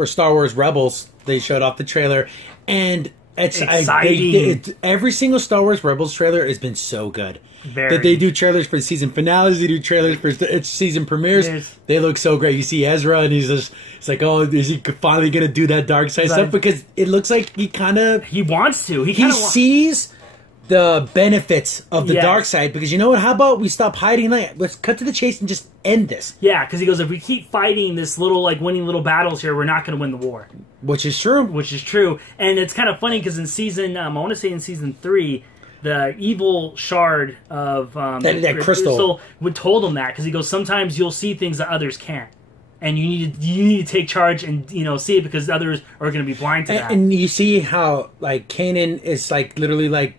for Star Wars Rebels. They showed off the trailer, and it's exciting. Every single Star Wars Rebels trailer has been so good. Very. That they do trailers for season finales, they do trailers for season premieres. Yes. They look so great. You see Ezra, and it's like, oh, is he finally going to do that dark side stuff? Because it looks like he wants to. He sees the benefits of the dark side, because you know what? How about we stop hiding? Let's cut to the chase and just end this. Yeah, because he goes, if we keep fighting this little, winning little battles here, we're not going to win the war. Which is true. Which is true. And it's kind of funny because in season, I want to say in season 3, the evil shard of that crystal would told him that, because he goes, sometimes you'll see things that others can't. And you need to take charge and see it, because others are going to be blind to that. And you see how Kanan is literally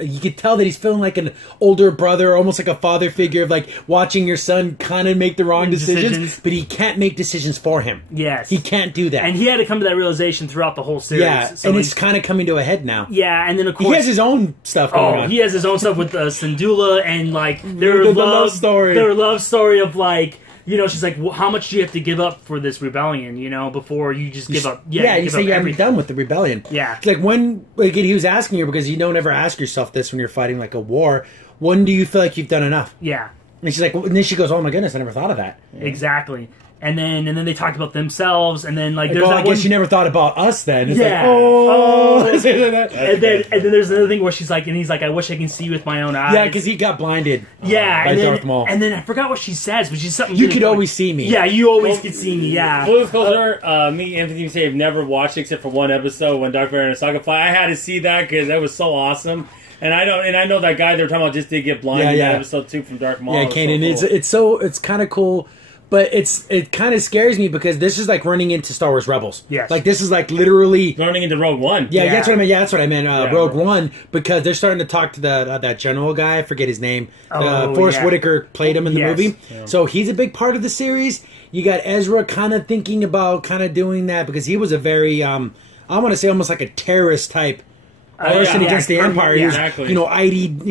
you could tell that he's feeling like an older brother, almost like a father figure of watching your son kind of make the wrong decisions, but he can't make decisions for him. Yes. He can't do that. And he had to come to that realization throughout the whole series. Yeah, so and it's kind of coming to a head now. Yeah, and then of course... He has his own stuff going on. He has his own stuff with Syndulla, and their love story. Their love story of she's like, well, how much do you have to give up for this rebellion, before you just give up? Yeah, you say you haven't done with the rebellion. Yeah. It's when he was asking her, because you don't ever ask yourself this when you're fighting a war, when do you feel like you've done enough? Yeah. And she's like, and then she goes, oh my goodness, I never thought of that. Exactly. And then they talked about themselves, and then there's I guess you never thought about us then. It's yeah. And then there's another thing where she's like, and he's like, I wish I can see you with my own eyes. Yeah, because he got blinded. Yeah, by Darth Maul. And then I forgot what she says, but she's something. You could always see me. Yeah, you always could see me. Yeah. Full disclosure, me and Anthony say have never watched except for one episode when Darth Vader and Saga fly. I had to see that because that was so awesome. And I know that guy they were talking about just did get blinded in episode 2 from Darth Maul. Yeah, Kanan. So it's kind of cool. But it kind of scares me, because this is running into Star Wars Rebels. Yes. This is literally running into Rogue One. Yeah, that's what I meant. Yeah, that's what I meant. Rogue One, because they're starting to talk to that general guy. I forget his name. Forrest Whitaker played him in the movie. Yeah. So he's a big part of the series. You got Ezra kind of thinking about doing that, because he was a very I want to say almost like a terrorist type person against the Empire. Exactly. ID'd,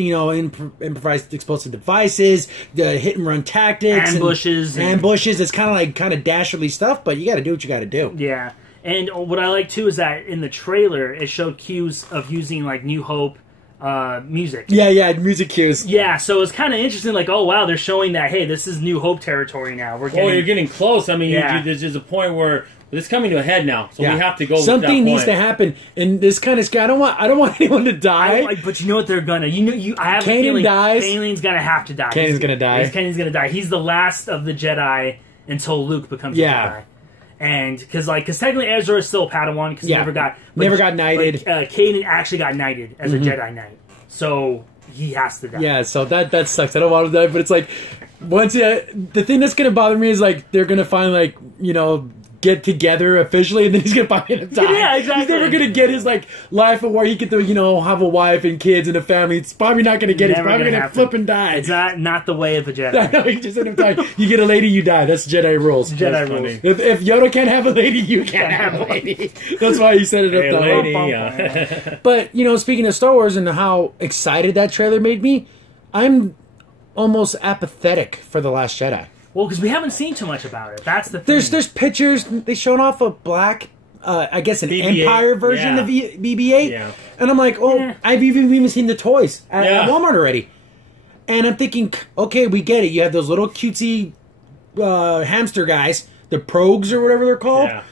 improvised explosive devices, the hit and run tactics, ambushes. It's kind of dastardly stuff, but you got to do what you got to do. Yeah, and what I like too is that in the trailer it showed cues of using New Hope music. Yeah, music cues. Yeah, so it's kind of interesting. Oh wow, they're showing that hey, this is New Hope territory now. You're getting close. I mean, there's a point where it's coming to a head now, so we have to go. Something needs to happen, and this kind of scary. I don't want anyone to die. But you know what they're gonna. I have a feeling Kanan's gonna have to die. Kanan's gonna die. Kanan's gonna die. He's the last of the Jedi until Luke becomes a Jedi. And because technically Ezra is still a Padawan because he never got knighted. Kanan actually got knighted as a Jedi Knight, so he has to die. Yeah, so that sucks. I don't want him to die, but it's once the thing that's gonna bother me is they're gonna finally get together officially, and then he's gonna probably end up dying. Yeah, exactly. He's never gonna get his life of where he could have a wife and kids and a family. It's probably not gonna get it. He's probably gonna flip and die. It's not the way of the Jedi. No, he just end up dying. You get a lady, you die. That's Jedi rules. Jedi rules. If Yoda can't have a lady, you can't have a lady. That's why he set it up that way. But speaking of Star Wars and how excited that trailer made me, I'm almost apathetic for The Last Jedi. Well, because we haven't seen too much about it. That's the thing. There's pictures. They showed off a black, I guess an BB-8. Empire version of BB-8. Yeah. And I'm like, I've even seen the toys at Walmart already. And I'm thinking, okay, we get it. You have those little cutesy hamster guys, the Progs or whatever they're called. Yeah.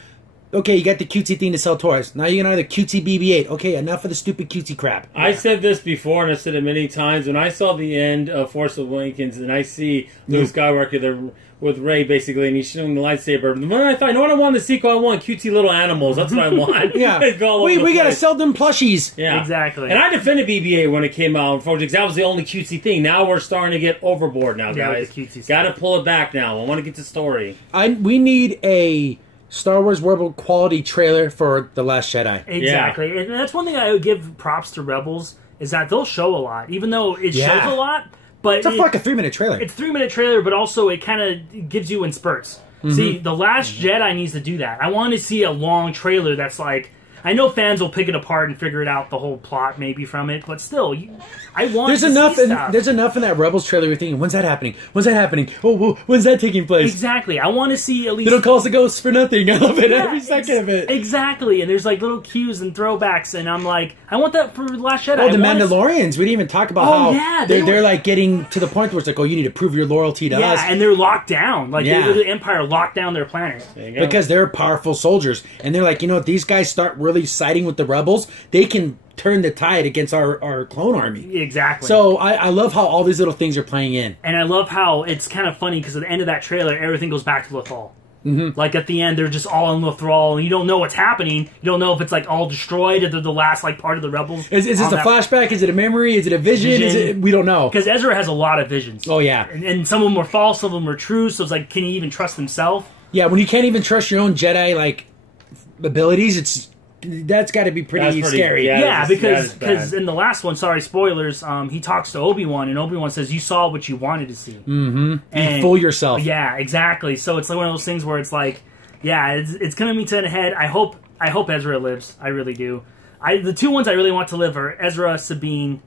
Okay, you got the cutesy thing to sell toys. Now you're going to have the cutesy BB-8. Okay, enough of the stupid cutesy crap. I said this before, and I said it many times. When I saw the end of Force Awakens, and I see Luke Skywalker there with Rey, basically, and he's shooting the lightsaber. When I thought, what I want in the sequel? I want cutesy little animals. That's what I want. Yeah. We got to sell them plushies. Yeah. Exactly. And I defended BB-8 when it came out, because that was the only cutesy thing. Now we're starting to get overboard now, guys. Got to pull it back now. I want to get the story. We need a Star Wars Rebel quality trailer for The Last Jedi. Exactly. And that's one thing I would give props to Rebels, is that they'll show a lot. Even though it shows a lot, but it's a 3-minute trailer. It's a 3-minute trailer, but also it kind of gives you in spurts. See, The Last Jedi needs to do that. I want to see a long trailer that's I know fans will pick it apart and figure it out, the whole plot maybe from it, but still, I want there's enough in that Rebels trailer you're thinking, when's that happening? When's that happening? Oh, when's that taking place? Exactly. I want to see at least... They don't call us the ghosts for nothing. I love it every second of it. Exactly. And there's like little cues and throwbacks, and I'm like, I want that for Last Jedi. Oh, the Mandalorians. We didn't even talk about how they're like getting to the point where it's like, oh, you need to prove your loyalty to us. Yeah, and they're locked down. Like, the Empire locked down their planet. Because they're powerful soldiers. And they're like, if these guys start really siding with the rebels, they can turn the tide against our clone army. Exactly. So I love how all these little things are playing in. And I love how it's kind of funny because at the end of that trailer, everything goes back to Lothal. Mm-hmm. Like at the end, they're just all in Lothal, and you don't know what's happening. You don't know if it's like all destroyed, or they're the last like part of the rebels. Is this a flashback? Is it a memory? Is it a vision? We don't know. Because Ezra has a lot of visions. Oh yeah, and some of them are false, some of them are true. So it's like, can he even trust himself? Yeah, when you can't even trust your own Jedi like abilities, that's got to be pretty scary. Yeah, because in the last one, sorry, spoilers, he talks to Obi-Wan, and Obi-Wan says, you saw what you wanted to see. Mm-hmm. And you fool yourself. Yeah, exactly. So it's like one of those things where it's like, yeah, it's going to meet to the head. I hope Ezra lives. I really do. The two ones I really want to live are Ezra, Sabine,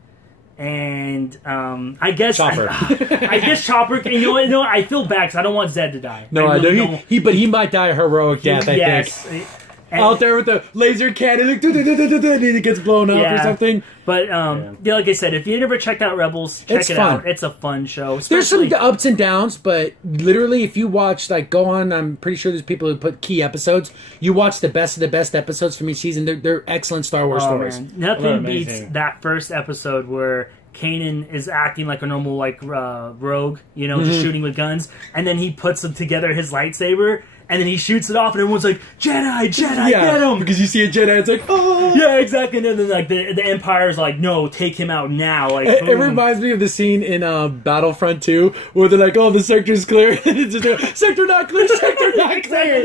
and I guess Chopper. I guess Chopper. And you know what? I feel bad because I don't want Zed to die. No, I know but he might die a heroic death. I think. Out there with the laser cannon, and it gets blown up or something. But like I said, if you never checked out Rebels, check it out. It's a fun show. There's some ups and downs, but literally, if you watch, like, go on, I'm pretty sure there's people who put key episodes. You watch the best of the best episodes from each season. They're excellent Star Wars stories. Man. Nothing beats that first episode where Kanan is acting like a normal rogue, just shooting with guns, and then he puts together his lightsaber. And then he shoots it off, and everyone's like, Jedi, get him! Because you see a Jedi, it's like, oh! Yeah, exactly. And then like the Empire's like, no, take him out now. Like, it reminds me of the scene in Battlefront 2, where they're like, oh, the sector's clear. It's just like, sector not clear, sector not clear.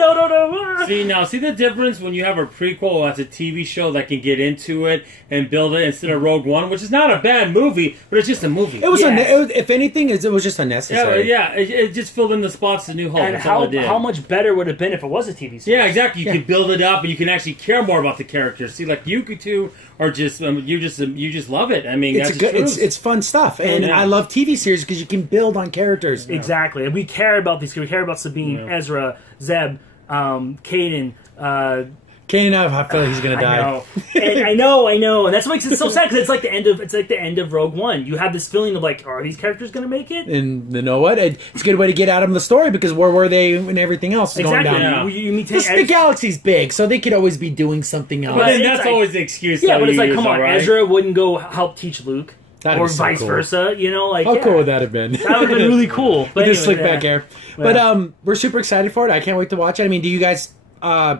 No. See the difference when you have a prequel that's a TV show that can get into it and build it instead of Rogue One, which is not a bad movie, but it's just a movie. It was, if anything, it was just unnecessary. Yeah, it just filled in the spots to New Hope. And how much better would have been if it was a TV series. Yeah, exactly. You could build it up, and you can actually care more about the characters. See, like you two are just you just love it. I mean, it's fun stuff, and I love TV series because you can build on characters. Exactly, and we care about these. We care about Sabine, Ezra, Zeb, Kanan. Kanan, I feel like he's gonna die. I know, and that's what makes it so sad because it's like the end of Rogue One. You have this feeling of like, are these characters gonna make it? And you know what? It's a good way to get out of them the story because where were they when everything else is going down? The galaxy's big, so they could always be doing something else. But that's always the excuse. Yeah, but it's like, come on, Ezra wouldn't go help teach Luke. Or vice versa, How cool would that have been? That would have been really cool. But just slick back hair. But we're super excited for it. I can't wait to watch it. I mean, do you guys?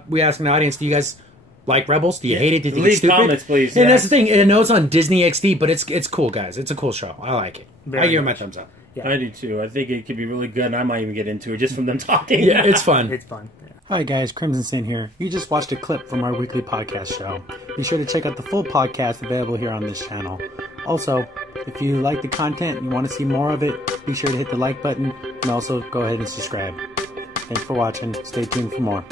We asked the audience, do you guys like Rebels? Do you hate it? Do you think it's stupid? Comments, please. And that's the thing. And I know it's on Disney XD, but it's cool, guys. It's a cool show. I like it. I give it my thumbs up. Yeah. I do too. I think it could be really good, and I might even get into it just from them talking. Yeah, it's fun. It's fun. Yeah. Hi guys, Crimson Sin here. You just watched a clip from our weekly podcast show. Be sure to check out the full podcast available here on this channel. Also, if you like the content and you want to see more of it, be sure to hit the like button and also go ahead and subscribe. Thanks for watching. Stay tuned for more.